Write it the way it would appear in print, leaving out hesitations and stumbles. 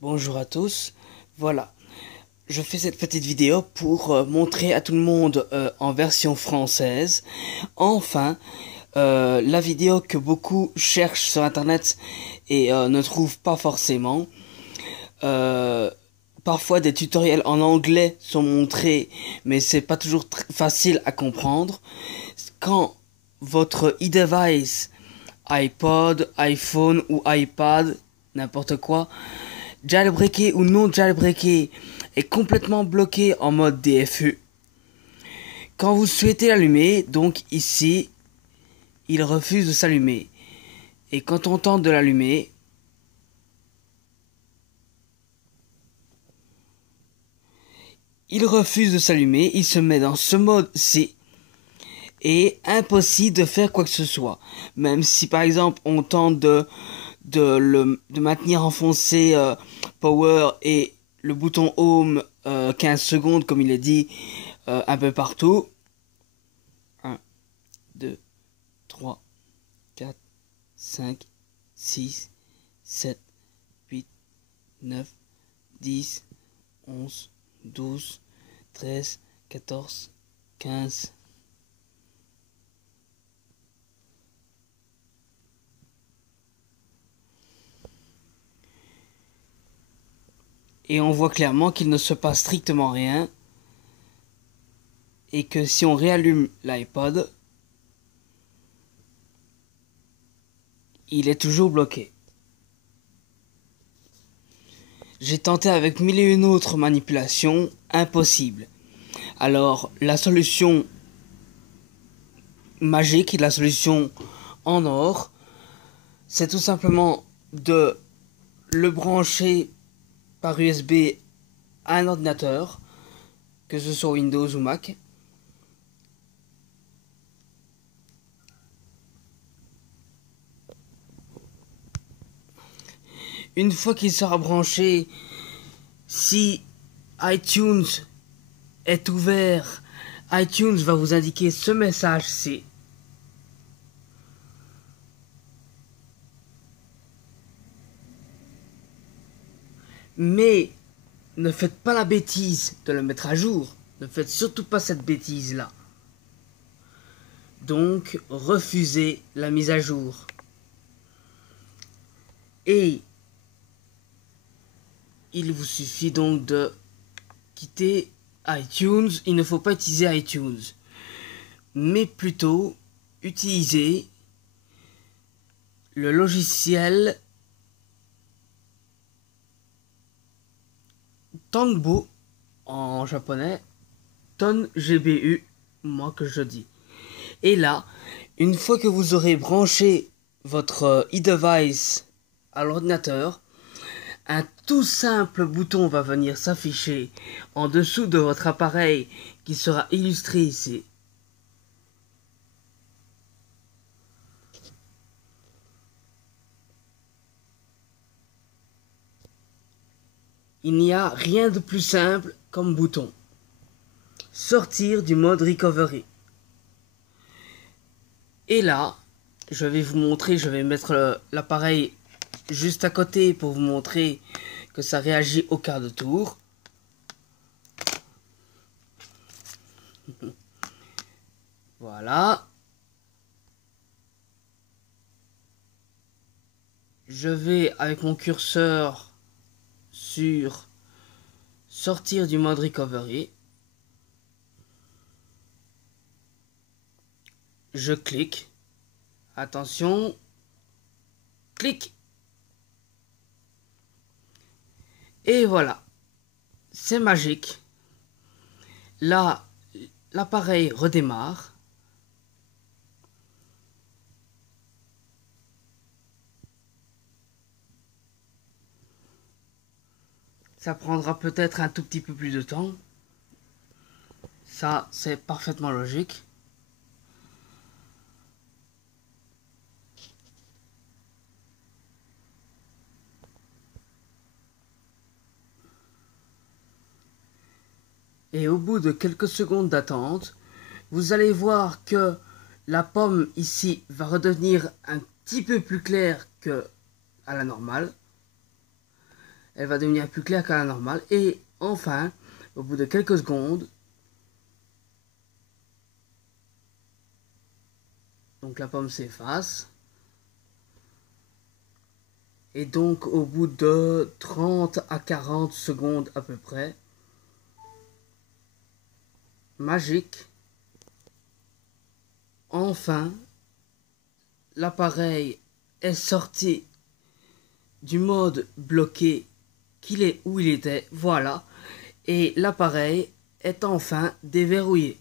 Bonjour à tous, voilà, je fais cette petite vidéo pour montrer à tout le monde en version française, enfin, la vidéo que beaucoup cherchent sur internet et ne trouvent pas forcément. Euh, Parfois des tutoriels en anglais sont montrés, mais c'est pas toujours facile à comprendre. Quand votre e-device, iPod, iPhone ou iPad, n'importe quoi, jailbreaké ou non jailbreaké, est complètement bloqué en mode DFU. Quand vous souhaitez l'allumer, donc ici, il refuse de s'allumer. Et quand on tente de l'allumer, il refuse de s'allumer, il se met dans ce mode-ci. Et impossible de faire quoi que ce soit. Même si par exemple on tente de maintenir enfoncé Power et le bouton Home 15 secondes comme il est dit un peu partout. 1, 2, 3, 4, 5, 6, 7, 8, 9, 10, 11, 12, 13, 14, 15. Et on voit clairement qu'il ne se passe strictement rien. Et que si on réallume l'iPod, il est toujours bloqué. J'ai tenté avec mille et une autres manipulations, impossible. Alors la solution magique, la solution en or, c'est tout simplement de le brancher par USB à un ordinateur, que ce soit Windows ou Mac. Une fois qu'il sera branché, si iTunes est ouvert, iTunes va vous indiquer ce message-ci. Mais ne faites pas la bêtise de le mettre à jour. Ne faites surtout pas cette bêtise-là. Donc, refusez la mise à jour. Et il vous suffit donc de quitter iTunes. Il ne faut pas utiliser iTunes, mais plutôt utiliser le logiciel Tongbo en japonais, TonGBU, moi que je dis. Et là, une fois que vous aurez branché votre e-device à l'ordinateur, un tout simple bouton va venir s'afficher en dessous de votre appareil qui sera illustré ici. Il n'y a rien de plus simple comme bouton. Sortir du mode recovery. Et là, je vais vous montrer, je vais mettre l'appareil juste à côté pour vous montrer que ça réagit au quart de tour. Voilà. Je vais avec mon curseur sur sortir du mode recovery. Je clique. Attention. Clic. Et voilà. C'est magique. Là, l'appareil redémarre. Ça prendra peut-être un tout petit peu plus de temps. Ça, c'est parfaitement logique. Et au bout de quelques secondes d'attente, vous allez voir que la pomme ici va redevenir un petit peu plus claire que à la normale. elle va devenir plus claire qu'à la normale. Et enfin, au bout de quelques secondes, donc la pomme s'efface. Et donc au bout de 30 à 40 secondes à peu près, magique, enfin, l'appareil est sorti du mode bloqué qu'il est où il était, voilà, et l'appareil est enfin déverrouillé.